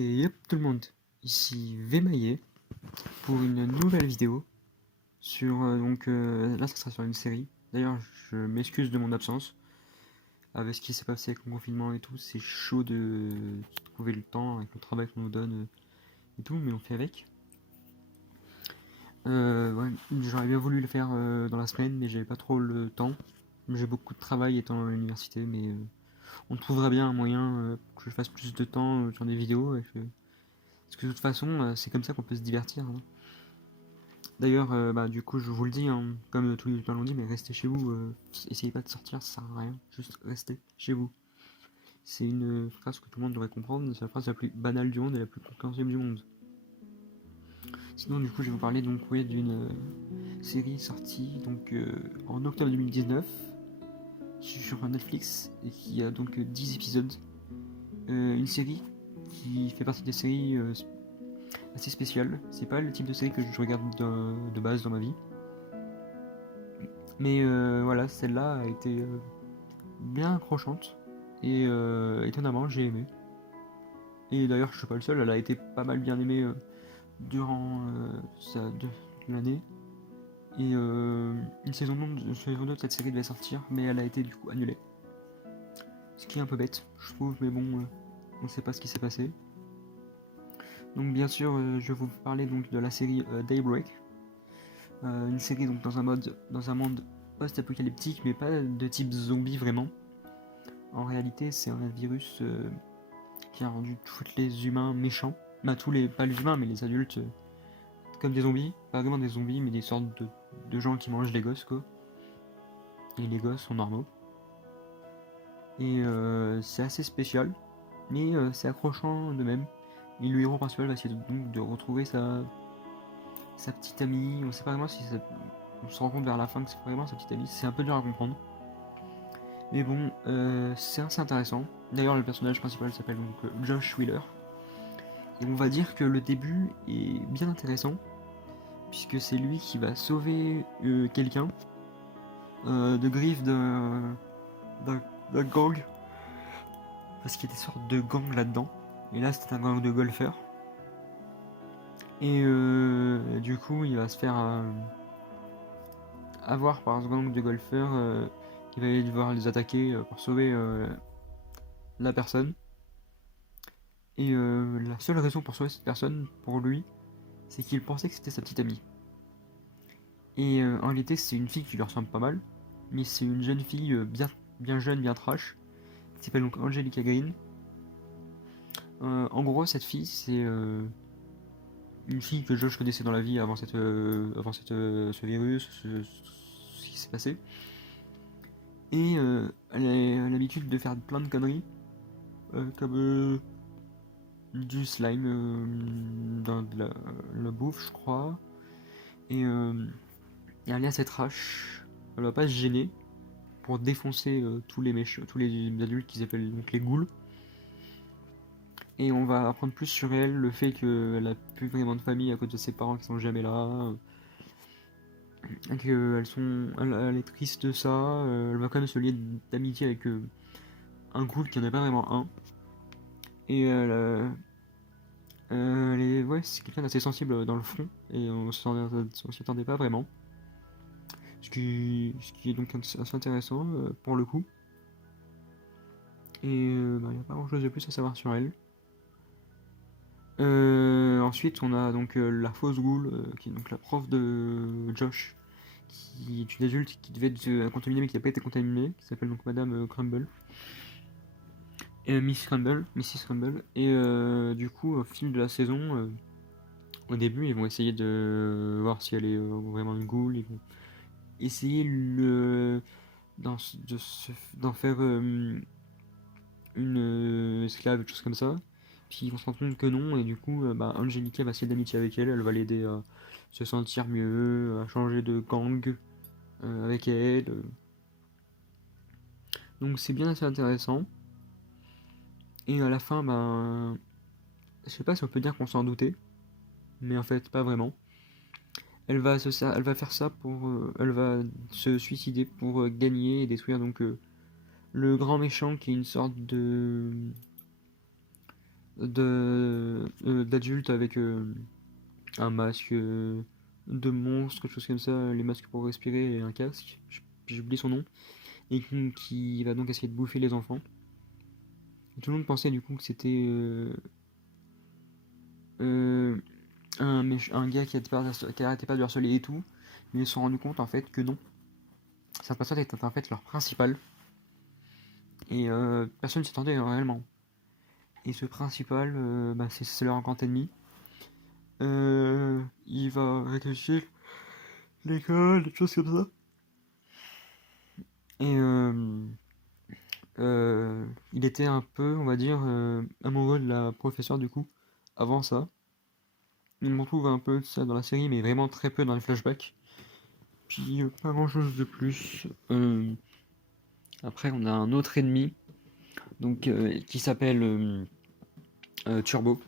Et hop tout le monde, ici Vemaillé pour une nouvelle vidéo sur là ça sera sur une série. D'ailleurs je m'excuse de mon absence avec ce qui s'est passé avec le confinement et tout, c'est chaud de trouver le temps avec le travail qu'on nous donne et tout, mais on fait avec. Ouais, j'aurais bien voulu le faire dans la semaine mais j'avais pas trop le temps. J'ai beaucoup de travail étant à l'université mais on trouverait bien un moyen que je fasse plus de temps sur des vidéos parce que de toute façon c'est comme ça qu'on peut se divertir, hein. D'ailleurs, du coup, je vous le dis, hein, comme tous les youtubeurs l'ont dit, mais restez chez vous. Essayez pas de sortir, ça sert à rien. Juste restez chez vous. C'est une phrase que tout le monde devrait comprendre. C'est la phrase la plus banale du monde et la plus compréhensible du monde. Sinon, du coup, je vais vous parler donc oui, d'une série sortie donc en octobre 2019 sur Netflix et qui a donc 10 épisodes. Une série qui fait partie des séries assez spéciales. C'est pas le type de série que je regarde de base dans ma vie. Mais voilà, celle-là a été bien accrochante et étonnamment j'ai aimé. Et d'ailleurs je suis pas le seul, elle a été pas mal bien aimée durant l'année. Et une saison 2 de cette série devait sortir, mais elle a été du coup annulée. Ce qui est un peu bête, je trouve, mais bon, on sait pas ce qui s'est passé. Donc bien sûr, je vais vous parler donc de la série Daybreak. Une série donc dans un monde post-apocalyptique, mais pas de type zombie vraiment. En réalité, c'est un virus qui a rendu tous les humains méchants. Bah, pas les humains, mais les adultes, comme des zombies. Pas vraiment des zombies, mais des sortes de gens qui mangent les gosses, quoi. Et les gosses sont normaux. Et c'est assez spécial, mais c'est accrochant de même. Et le héros principal va essayer donc de retrouver sa petite amie. On sait pas vraiment si on se rend compte vers la fin que c'est vraiment sa petite amie. C'est un peu dur à comprendre. Mais bon, c'est assez intéressant. D'ailleurs, le personnage principal s'appelle donc Josh Wheeler. Et on va dire que le début est bien intéressant, puisque c'est lui qui va sauver quelqu'un de griffes d'un gang, parce qu'il y a des sortes de gangs là-dedans. Et là, c'était un gang de golfeurs. Et du coup, il va se faire avoir par ce gang de golfeurs qui va devoir les attaquer pour sauver la personne. Et la seule raison pour sauver cette personne, pour lui, c'est qu'il pensait que c'était sa petite amie. Et en réalité, c'est une fille qui lui ressemble pas mal, mais c'est une jeune fille bien jeune, bien trash, qui s'appelle donc Angelica Green. En gros, cette fille, c'est une fille que Josh connaissait dans la vie avant ce virus, ce qui s'est passé. Et elle a l'habitude de faire plein de conneries, comme du slime dans de la bouffe, je crois. Et elle est assez trash. Elle va pas se gêner pour défoncer tous les adultes qu'ils appellent donc les ghouls. Et on va apprendre plus sur elle, le fait qu'elle a plus vraiment de famille à cause de ses parents qui sont jamais là, elle est triste de ça, elle va quand même se lier d'amitié avec un ghoul qui en a pas vraiment un. Et ouais, c'est quelqu'un d'assez sensible dans le fond, et on s'y attendait pas vraiment. Ce qui est donc assez intéressant pour le coup. Et il n'y a pas grand chose de plus à savoir sur elle. Ensuite, on a donc la fausse ghoul, qui est donc la prof de Josh, qui est une adulte qui devait être contaminée mais qui n'a pas été contaminée, qui s'appelle donc Madame Crumble. Et Mrs. Crumble. Et du coup, au fil de la saison, au début, ils vont essayer de voir si elle est vraiment une ghoul. Ils vont essayer d'en faire une esclave, des choses comme ça. Puis ils vont se rendre compte que non, et du coup, Angelica va essayer d'amitié avec elle, elle va l'aider à se sentir mieux, à changer de gang avec elle. Donc c'est bien assez intéressant. Et à la fin, je sais pas si on peut dire qu'on s'en doutait, mais en fait, pas vraiment. Elle va faire ça elle va se suicider pour gagner et détruire donc le grand méchant qui est une sorte d'adultes avec un masque de monstre, quelque chose comme ça, les masques pour respirer et un casque, j'oublie son nom, et qui va donc essayer de bouffer les enfants. Et tout le monde pensait du coup que c'était euh, un gars qui arrêtait pas de harceler et tout, mais ils se sont rendus compte en fait que non. Cette personne était en fait leur principal, et personne ne s'y attendait réellement. Et ce principal, c'est leur grand ennemi. Il va réfléchir l'école, des choses comme ça. Et il était un peu, on va dire, amoureux de la professeure du coup, avant ça. Il m'en trouve un peu de ça dans la série, mais vraiment très peu dans les flashbacks. Puis pas grand chose de plus. Après, on a un autre ennemi, donc qui s'appelle Turbo.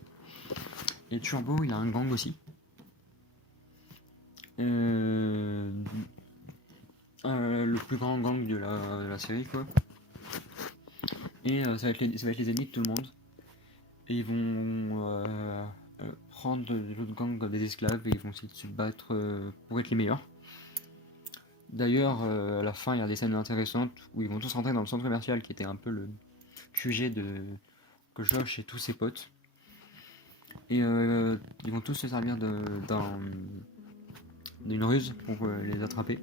Et Turbo, il a un gang aussi. Euh, le plus grand gang de la série, quoi. Et ça va être les ennemis de tout le monde. Et ils vont prendre l'autre gang comme des esclaves et ils vont essayer de se battre pour être les meilleurs. D'ailleurs, à la fin, il y a des scènes intéressantes où ils vont tous rentrer dans le centre commercial qui était un peu le QG de Josh et tous ses potes. Et ils vont tous se servir d'une ruse pour les attraper.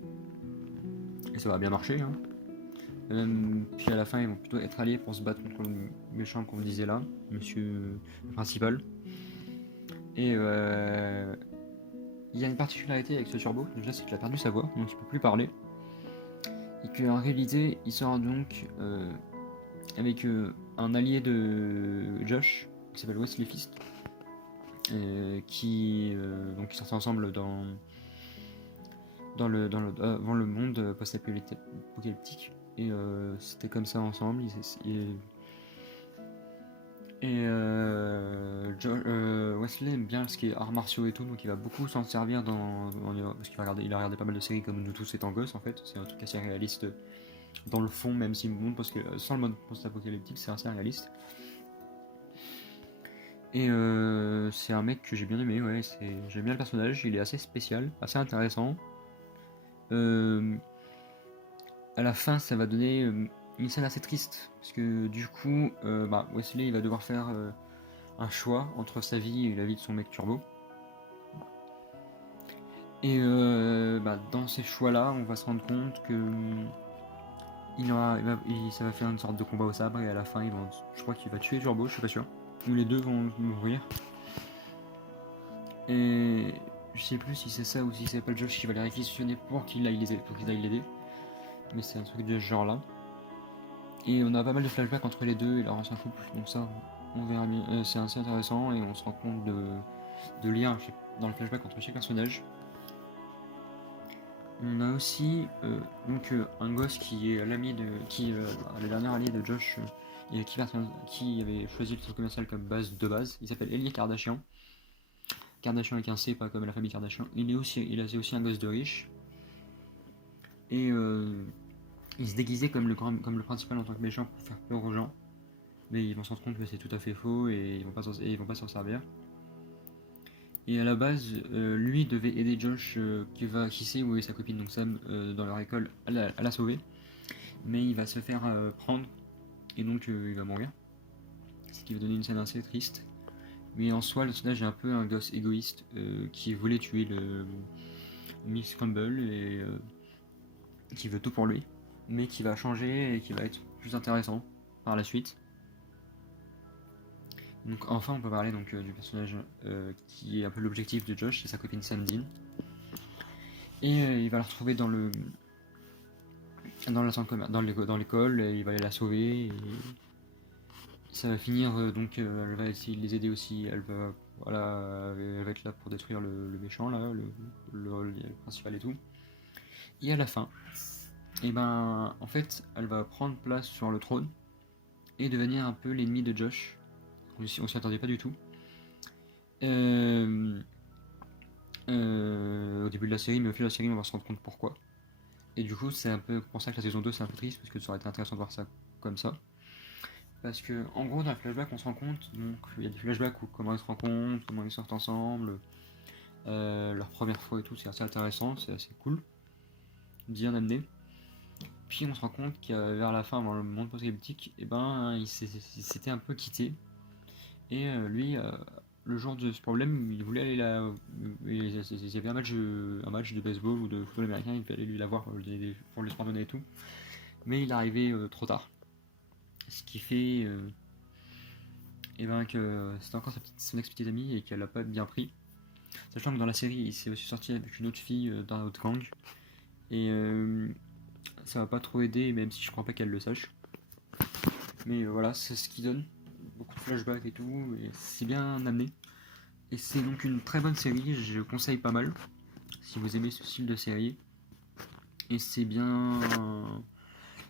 Et ça va bien marcher. Hein. Puis à la fin, ils vont plutôt être alliés pour se battre contre le méchant qu'on disait là, monsieur le principal. Et il y a une particularité avec ce Turbo, déjà c'est qu'il a perdu sa voix, donc il ne peut plus parler. Et qu'en réalité, il sera donc avec un allié de Josh, qui s'appelle Wesley Fist, qui donc ils sortaient ensemble avant le monde post-apocalyptique. Et c'était comme ça ensemble. Wesley aime bien ce qui est arts martiaux et tout, donc il va beaucoup s'en servir parce qu'il a regardé pas mal de séries comme nous tous étant gosses en fait. C'est un truc assez réaliste dans le fond, même si le monde, parce que sans le mode post-apocalyptique, c'est assez réaliste. Et c'est un mec que j'ai bien aimé, ouais. J'aime bien le personnage, il est assez spécial, assez intéressant. À la fin, ça va donner une scène assez triste, parce que du coup, Wesley il va devoir faire un choix entre sa vie et la vie de son mec Turbo. Et dans ces choix-là, on va se rendre compte que ça va faire une sorte de combat au sabre et à la fin, je crois qu'il va tuer Turbo, je suis pas sûr. Ou les deux vont mourir. Et je sais plus si c'est ça ou si c'est pas le Josh qui va les réquisitionner pour qu'ils aillent l'aider. Mais c'est un truc de ce genre-là. Et on a pas mal de flashbacks entre les deux et leur ancien couple, donc ça, on verra bien. C'est assez intéressant et on se rend compte de liens dans le flashback entre chaque personnage. On a aussi un gosse qui est l'ami le dernier allié de Josh et qui avait choisi le centre commercial comme base de base. Il s'appelle Eli Kardashian. Kardashian avec un C, pas comme la famille Kardashian. Il a aussi un gosse de riche. Et il se déguisait comme le principal en tant que méchant pour faire peur aux gens. Mais ils vont se rendre compte que c'est tout à fait faux et ils vont pas s'en servir. Et à la base, lui devait aider Josh, qui sait où est sa copine, donc Sam, dans leur école, à la sauver. Mais il va se faire prendre, et donc il va mourir. Ce qui va donner une scène assez triste. Mais en soi, le personnage est un peu un gosse égoïste qui voulait tuer le Miss Crumble et qui veut tout pour lui. Mais qui va changer et qui va être plus intéressant par la suite. Donc enfin, on peut parler du personnage qui est un peu l'objectif de Josh, c'est sa copine Sam Dean. Et il va la retrouver dans l'école, et il va aller la sauver. Et ça va finir elle va essayer de les aider aussi. Elle va être là pour détruire le méchant là, le principal et tout. Et à la fin, en fait, elle va prendre place sur le trône et devenir un peu l'ennemi de Josh. On s'y attendait pas du tout. Au début de la série, mais au fil de la série, on va se rendre compte pourquoi. Et du coup, c'est un peu pour ça que la saison 2 c'est un peu triste, parce que ça aurait été intéressant de voir ça comme ça. Parce que, en gros, dans le flashback, on se rend compte, donc, il y a des flashbacks où comment ils se rencontrent, comment ils sortent ensemble, leur première fois et tout, c'est assez intéressant, c'est assez cool, bien amené. Puis on se rend compte qu'à vers la fin, dans le monde post-apocalyptique, et ben, il s'était un peu quitté. Et lui, le jour de ce problème, il voulait aller là. Il y avait un match de baseball ou de football américain, il fallait lui la voir pour le sport et tout. Mais il est arrivé trop tard. Ce qui fait et ben, que c'était encore son ex-petite amie et qu'elle l'a pas bien pris. Sachant que dans la série, il s'est aussi sorti avec une autre fille d'un autre gang. Et ça va pas trop aider, même si je crois pas qu'elle le sache. Mais voilà, c'est ce qui donne. Beaucoup de flashbacks et tout, et c'est bien amené. Et c'est donc une très bonne série, je conseille pas mal, si vous aimez ce style de série. Et c'est bien.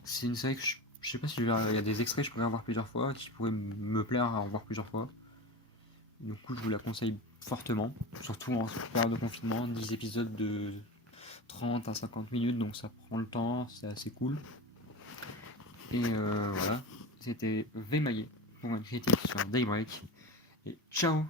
C'est une série que je sais pas si il y a des extraits que je pourrais revoir plusieurs fois, qui pourraient me plaire à revoir plusieurs fois. Du coup, je vous la conseille fortement, surtout en période de confinement, 10 épisodes de 30 à 50 minutes, donc ça prend le temps, c'est assez cool. Et voilà, c'était Vmaillé pour une critique sur Daybreak. Et ciao!